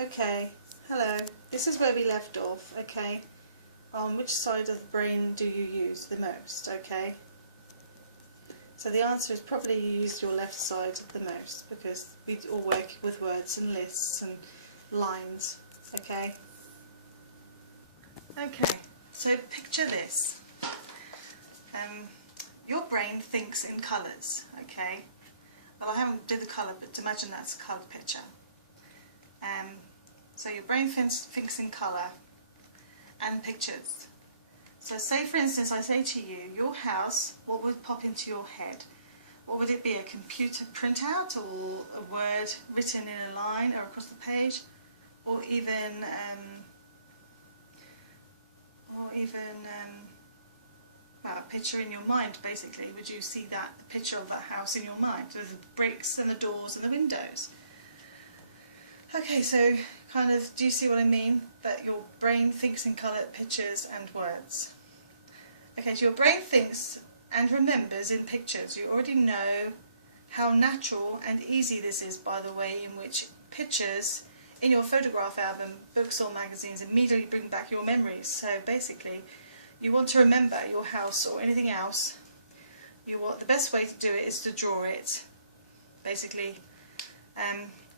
Okay, hello. This is where we left off, okay? On which side of the brain do you use the most, okay? So the answer is probably you use your left side the most, because we all work with words and lists and lines, okay? Okay, so picture this. Your brain thinks in colours, okay? Well, I haven't did the colour, but imagine that's a coloured picture. So your brain thinks in colour and pictures. So say for instance I say to you, your house, what would pop into your head? What would it be, a computer printout or a word written in a line or across the page? Or even well, a picture in your mind basically. Would you see that, the picture of that house in your mind with the bricks and the doors and the windows? Okay, so kind of, do you see what I mean? That your brain thinks in colour, pictures and words. Okay, so your brain thinks and remembers in pictures. You already know how natural and easy this is by the way in which pictures in your photograph album, books or magazines immediately bring back your memories. So basically, you want to remember your house or anything else, the best way to do it is to draw it, basically.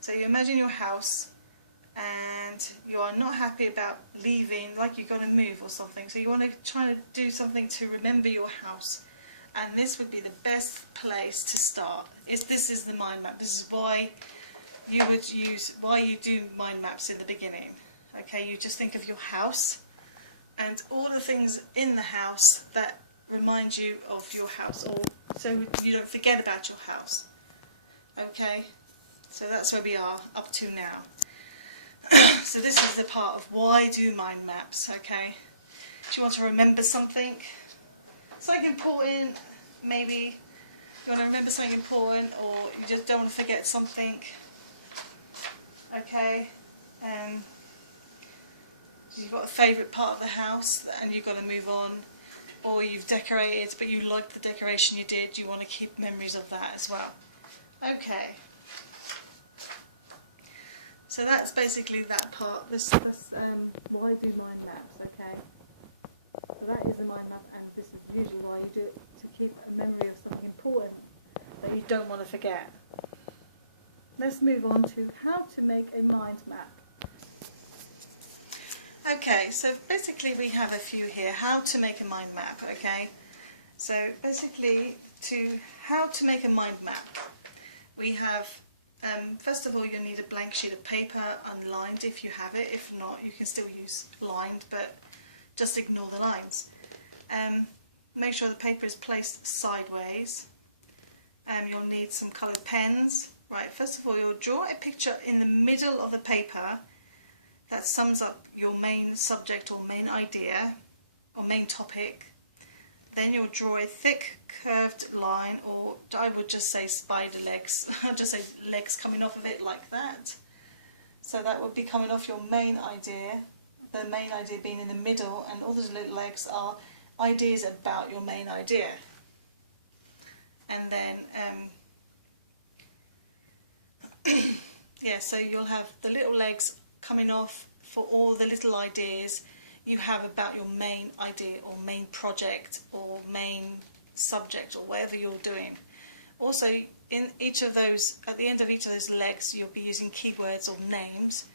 So you imagine your house and you are not happy about leaving, like you're going to move or something, so you want to try to do something to remember your house, and this would be the best place to start. This is the mind map. This is why you do mind maps in the beginning. Okay, you just think of your house and all the things in the house that remind you of your house, or so you don't forget about your house. Okay? So that's where we are up to now. So this is the part of why do mind maps, okay? Do you want to remember something? Something important, maybe. You want to remember something important, or you just don't want to forget something. Okay? You've got a favourite part of the house and you've got to move on. Or you've decorated, but you liked the decoration you did, you want to keep memories of that as well. Okay. So that's basically that part. This why do mind maps, okay? So that is the mind map, and this is usually why you do it, to keep a memory of something important that you don't want to forget. Let's move on to how to make a mind map. Okay, so basically we have a few here. How to make a mind map, okay? So basically, how to make a mind map, we have first of all, you'll need a blank sheet of paper, unlined if you have it. If not, you can still use lined, but just ignore the lines. Make sure the paper is placed sideways. You'll need some coloured pens. Right, first of all, you'll draw a picture in the middle of the paper that sums up your main subject or main idea or main topic. Then you'll draw a thick curved line, or I would just say spider legs. I'll just say legs coming off of it like that. So that would be coming off your main idea, the main idea being in the middle, and all those little legs are ideas about your main idea. And then, yeah, so you'll have the little legs coming off for all the little ideas you have about your main idea or main project or main subject or whatever you're doing. Also, in each of those, at the end of each of those legs, you'll be using keywords or names,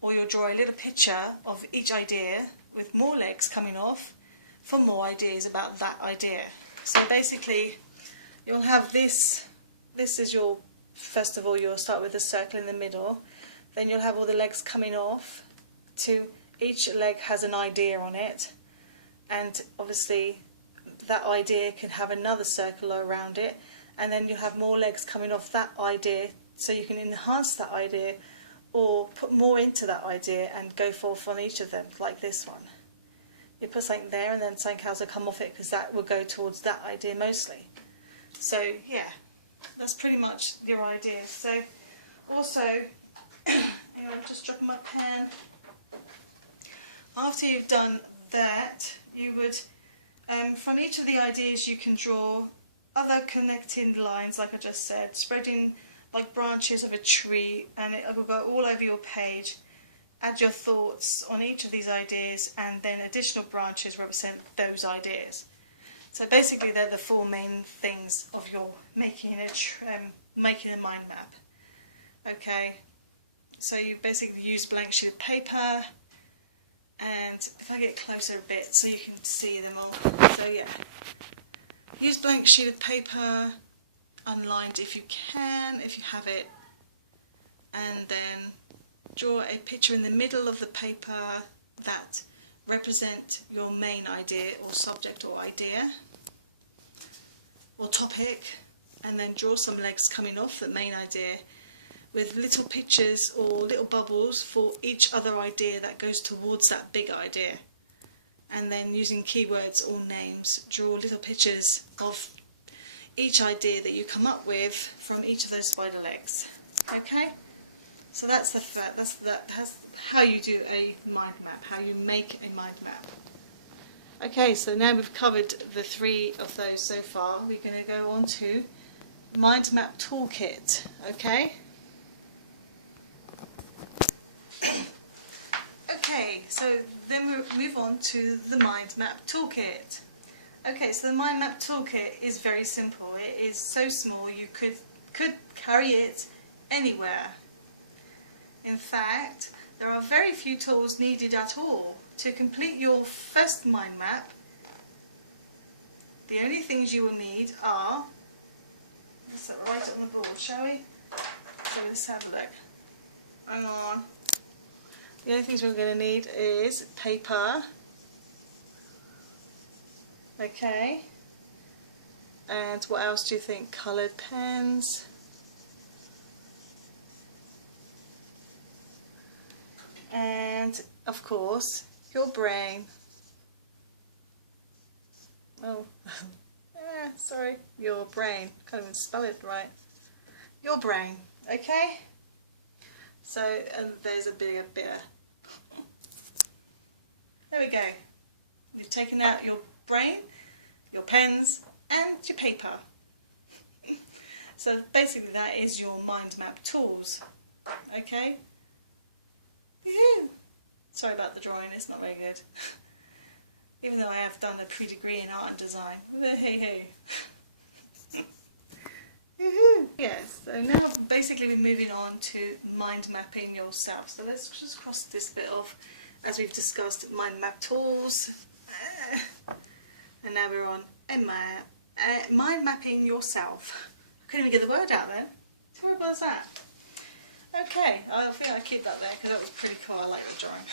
or you'll draw a little picture of each idea with more legs coming off for more ideas about that idea. So basically, you'll have this is your, first of all, you'll start with a circle in the middle, then you'll have all the legs coming off to each leg has an idea on it, and obviously that idea can have another circle around it, and then you have more legs coming off that idea, so you can enhance that idea or put more into that idea and go forth on each of them, like this one. You put something there and then something else will come off it, because that will go towards that idea mostly. So yeah, that's pretty much your idea. So also, I'm just dropping my pen. After you've done that, you would, from each of the ideas you can draw other connecting lines, like I just said, spreading like branches of a tree, and it will go all over your page. add your thoughts on each of these ideas, and then additional branches represent those ideas. So basically they're the four main things of your making a mind map. Okay, so you basically use blank sheet of paper, and if I get closer a bit so you can see them all. So yeah, use blank sheet of paper, unlined if you can, if you have it, and then draw a picture in the middle of the paper that represent your main idea or subject or idea or topic, and then draw some legs coming off the main idea with little pictures or little bubbles for each other idea that goes towards that big idea. And then using keywords or names, draw little pictures of each idea that you come up with from each of those spider legs. Okay? So that's how you do a mind map, how you make a mind map. Okay, so now we've covered the three of those so far, we're going to go on to Mindmap Toolkit. Okay? Okay, so then we'll move on to the Mindmap Toolkit. Okay, so the Mindmap Toolkit is very simple. It is so small you could carry it anywhere. In fact, there are very few tools needed at all to complete your first mind map. The only things you will need are, let's write it on the board, shall we? So let's have a look. Hang on. The only things we're going to need is paper, okay, and what else do you think? Coloured pens, and of course your brain. Oh, sorry, your brain. Can't even spell it right. Your brain, okay? So, and there's a bigger bit. There we go. You've taken out your brain, your pens, and your paper. So basically that is your mind map tools. Okay? Woohoo! Sorry about the drawing, it's not very good. Even though I have done a pre-degree in art and design. Hey. Yes, so now basically we're moving on to mind mapping yourself. So let's just cross this bit off, as we've discussed mind map tools. And now we're on mind mapping yourself. I couldn't even get the word out then. How horrible is that? Okay, I think I'll keep that there because that was pretty cool. I like the drawing.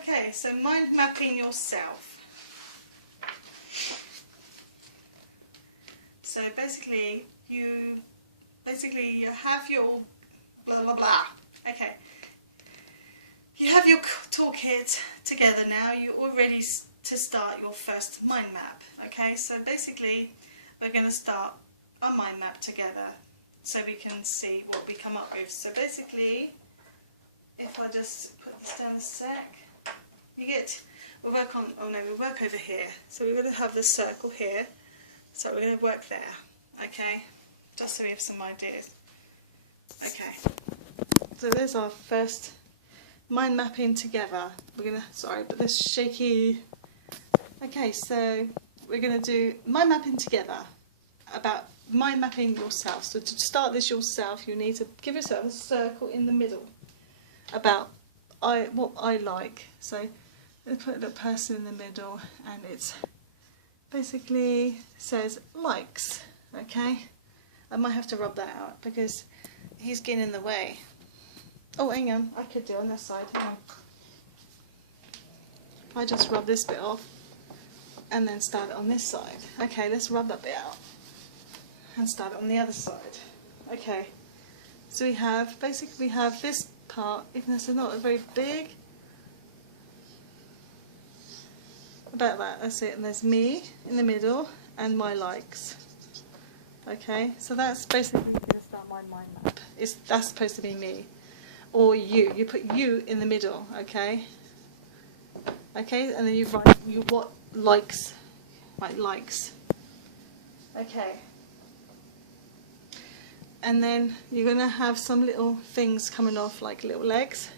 Okay, so mind mapping yourself. So basically you have your blah blah blah. Okay. You have your toolkit together now. You're all ready to start your first mind map. Okay, so basically we're going to start our mind map together so we can see what we come up with. So basically, if I just put this down a sec, we'll work over here. So we're going to have the circle here. So we're going to work there, okay, just so we have some ideas. Okay, so there's our first mind mapping together. We're going to, sorry, but this is shaky. Okay, so we're going to do mind mapping together, about mind mapping yourself. So to start this yourself, you need to give yourself a circle in the middle about what I like. So let's put the person in the middle, and it's basically says likes, okay? I might have to rub that out because he's getting in the way. Oh, hang on, I could do it on this side, hang on. If I just rub this bit off and then start it on this side. Okay, let's rub that bit out and start it on the other side. Okay, so we have this part, even though it's not very big, about that, that's it, and there's me in the middle and my likes. Okay, so that's basically going to start my mind map. That's supposed to be me or you. You put you in the middle, okay? Okay, and then you write what likes, like likes. Okay. And then you're going to have some little things coming off like little legs.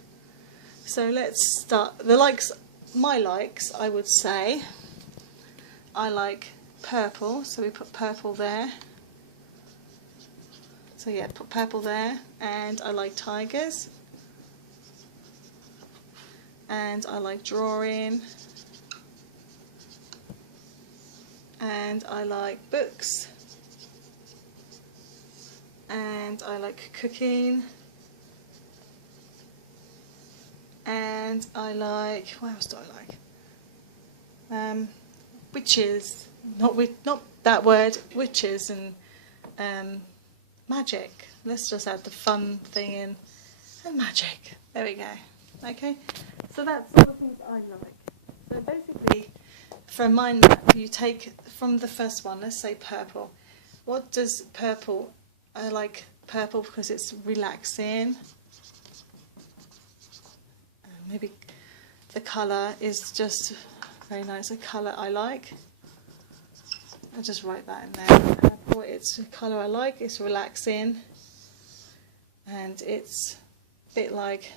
So let's start. The likes, my likes, I would say, I like purple, so we put purple there. So yeah, put purple there. And I like tigers. And I like drawing. And I like books. And I like cooking. And I like, what else do I like? Witches, not that word, witches, and magic. Let's just add the fun thing in, and magic. There we go. Okay, so that's all the things I like. So basically, for a mind map, you take from the first one. Let's say purple. What does purple? I like purple because it's relaxing. Maybe the colour is just very nice, a colour I like. I'll just write that in there. Purple, it's a colour I like, it's relaxing. And it's a bit like,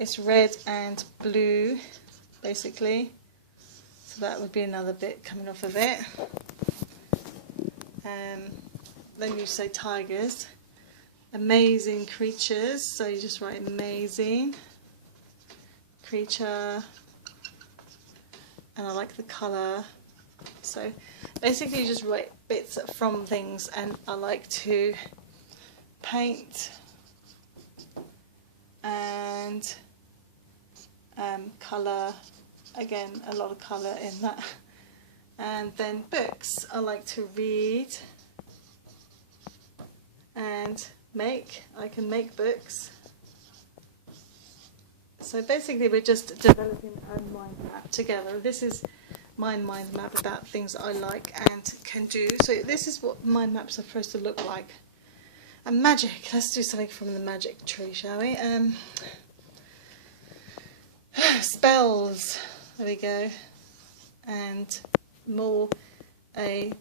it's red and blue, basically. So that would be another bit coming off of it. Then you say tigers. Amazing creatures, so you just write amazing. Creature, and I like the colour. So basically you just write bits from things, and I like to paint and colour, again a lot of colour in that. And then books, I like to read and make. I can make books. So basically we're just developing a mind map together. This is my mind map about things I like and can do. So this is what mind maps are supposed to look like. And magic, let's do something from the magic tree, shall we? Spells, there we go. And more a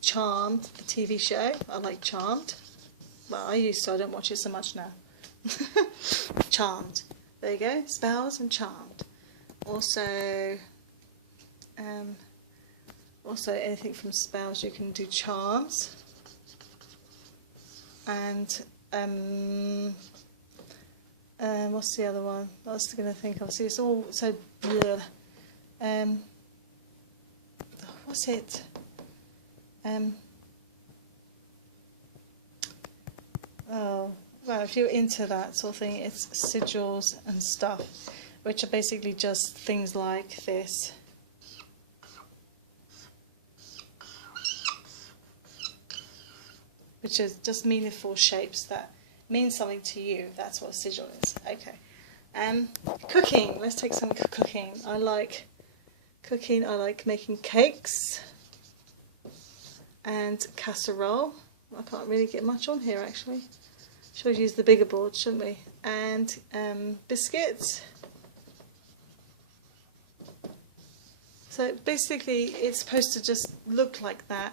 Charmed, the TV show. I like Charmed. Well, I used to, I don't watch it so much now. Charmed, there you go, spells and charmed. Also anything from spells you can do charms. And what's the other one? I was going to think of. See, it's all so bleh. What's it? Well, if you're into that sort of thing, it's sigils and stuff, which are basically just things like this. Which is just meaningful shapes that mean something to you. That's what a sigil is. Okay. Cooking. Let's take some cooking. I like cooking. I like making cakes and casserole. I can't really get much on here actually. Should use the bigger board, shouldn't we? And biscuits. So basically it's supposed to just look like that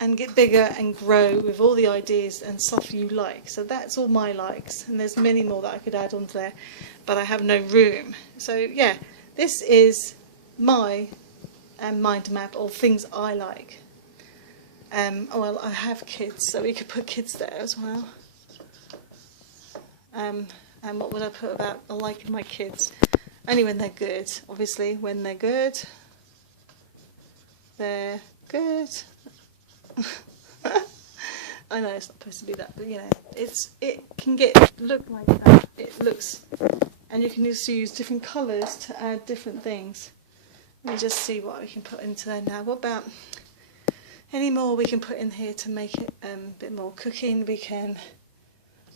and get bigger and grow with all the ideas and stuff you like. So that's all my likes, and there's many more that I could add onto there, but I have no room. So yeah, this is my mind map of things I like. Well, I have kids, so we could put kids there as well. And what would I put about I like my kids? Only when they're good, obviously. When they're good, they're good. I know it's not supposed to be that, but you know, it can look like that. It looks, and you can also use different colours to add different things. Let me just see what we can put into there now. What about any more we can put in here to make it a bit more cooking?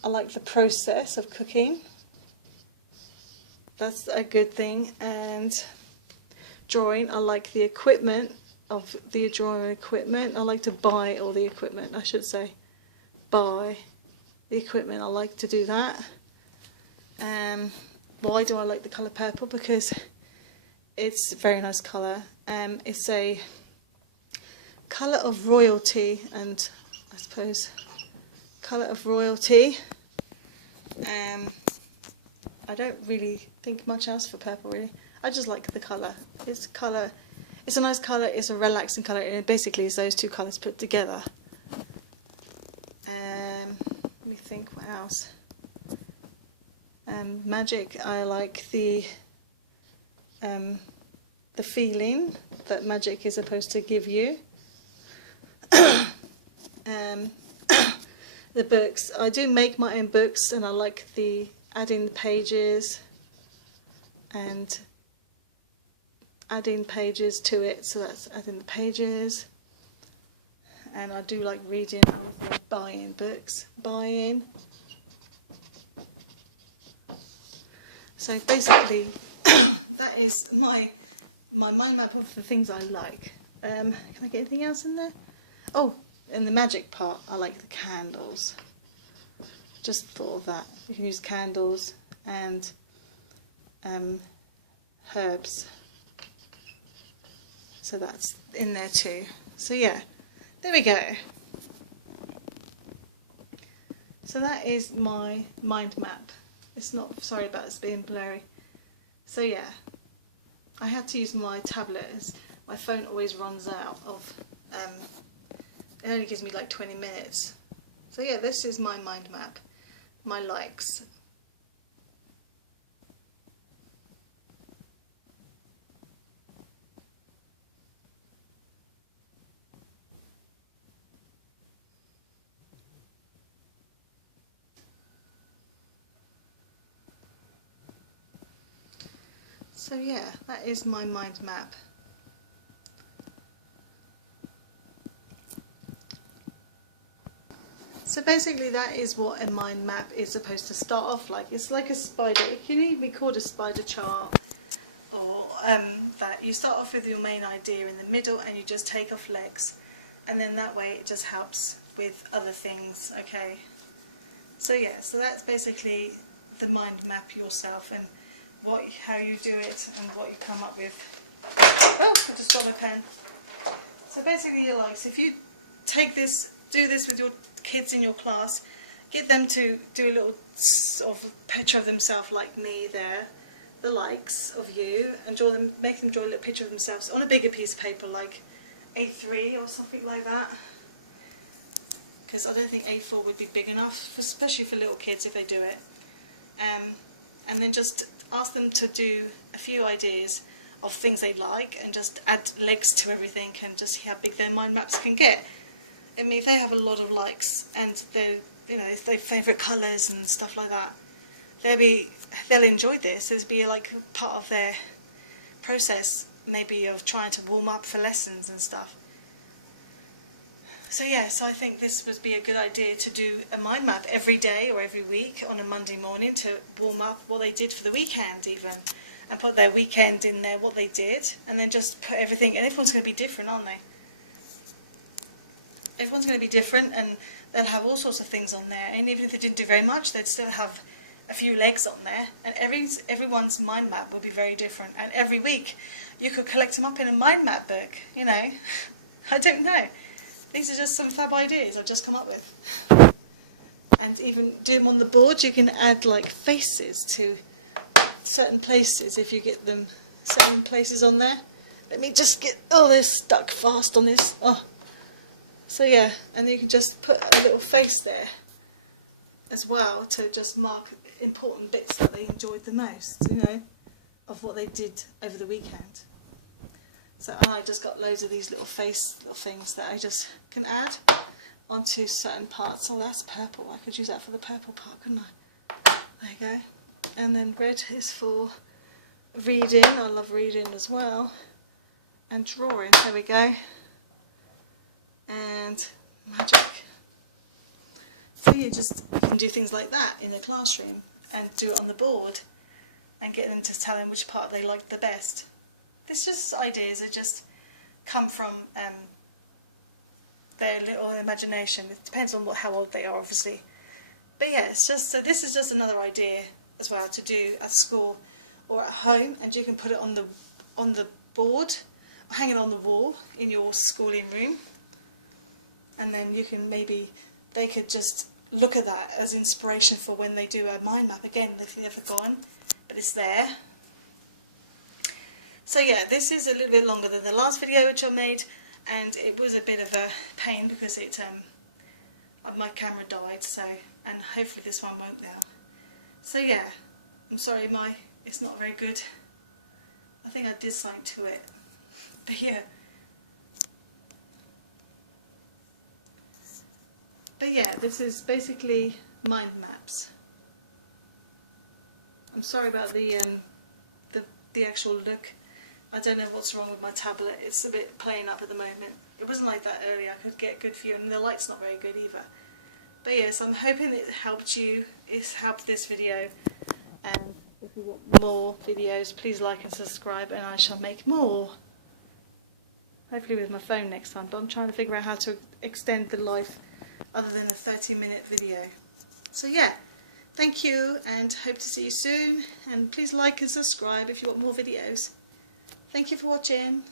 I like the process of cooking. That's a good thing. And drawing, I like the equipment of the drawing equipment. I like to buy all the equipment, I should say. Buy the equipment, I like to do that. Why do I like the colour purple? Because it's a very nice colour. It's a colour of royalty, and I suppose colour of royalty. I don't really think much else for purple really. I just like the colour. It's a nice colour, it's a relaxing colour, and basically it's those two colours put together. Let me think what else. Magic, I like the feeling that magic is supposed to give you. The books, I do make my own books, and I like the adding the pages and adding pages to it, so that's adding the pages. And I do like reading, I like buying books, So basically that is my mind map of the things I like. Can I get anything else in there? Oh, in the magic part, I like the candles. Just thought of that. You can use candles and herbs. So that's in there too. So yeah, there we go. So that is my mind map. It's not, sorry about this being blurry. So yeah, I had to use my tablet as my phone always runs out of, it only gives me like 20 minutes. So yeah, this is my mind map, my likes. So yeah, that is my mind map. So basically that is what a mind map is supposed to start off like. It's like a spider. It can even be called a spider chart, or that you start off with your main idea in the middle and you just take off legs, and then that way it just helps with other things, okay? So yeah, so that's basically the mind map yourself, and how you do it and what you come up with. Oh, I just got my pen. So basically your likes, if you take this, do this with your kids in your class, get them to do a little sort of picture of themselves like me there, the likes of you, and draw them, make them draw a little picture of themselves on a bigger piece of paper like A3 or something like that, because I don't think A4 would be big enough, especially for little kids if they do it. And then just ask them to do a few ideas of things they like, and just add legs to everything, and just see how big their mind maps can get. I mean, if they have a lot of likes and their favourite colours and stuff like that, they'll enjoy this. There'll be like part of their process, maybe of trying to warm up for lessons and stuff. So yes, I think this would be a good idea to do a mind map every day or every week on a Monday morning to warm up what they did for the weekend even, and put their weekend in there, what they did, and then just put everything, and everyone's going to be different, aren't they? Everyone's going to be different, and they'll have all sorts of things on there, and even if they didn't do very much, they'd still have a few legs on there, and everyone's mind map will be very different, and every week you could collect them up in a mind map book, you know. I don't know. These are just some fab ideas I've just come up with. And even do them on the board, you can add like faces to certain places if you get them certain places on there. Let me just get, oh, they're stuck fast on this. Oh. So yeah, and you can just put a little face there as well to just mark important bits that they enjoyed the most, you know, of what they did over the weekend. So I just got loads of these little things that I just can add onto certain parts. Oh, that's purple. I could use that for the purple part, couldn't I? There you go. And then red is for reading. I love reading as well. And drawing. There we go. And magic. So you can do things like that in the classroom and do it on the board and get them to tell them which part they liked the best. This just ideas that just come from their little imagination. It depends on how old they are, obviously. But yeah, it's just, so this is just another idea as well to do at school or at home, and you can put it on the board, or hang it on the wall in your schooling room, and then you can they could just look at that as inspiration for when they do a mind map again if they've ever gone. this there. So yeah, this is a little bit longer than the last video which I made, and it was a bit of a pain because it my camera died, so, and hopefully this one won't now. So yeah, I'm sorry it's not very good. I think I did something to it, but yeah. But yeah, this is basically mind maps. I'm sorry about the actual look. I don't know what's wrong with my tablet. It's a bit playing up at the moment. It wasn't like that earlier. I could get a good view, and the light's not very good either. But yes, I'm hoping it helped you. It's helped this video. And if you want more videos, please like and subscribe, and I shall make more. Hopefully with my phone next time. But I'm trying to figure out how to extend the life other than a 30-minute video. So yeah, thank you, and hope to see you soon. And please like and subscribe if you want more videos. Thank you for watching.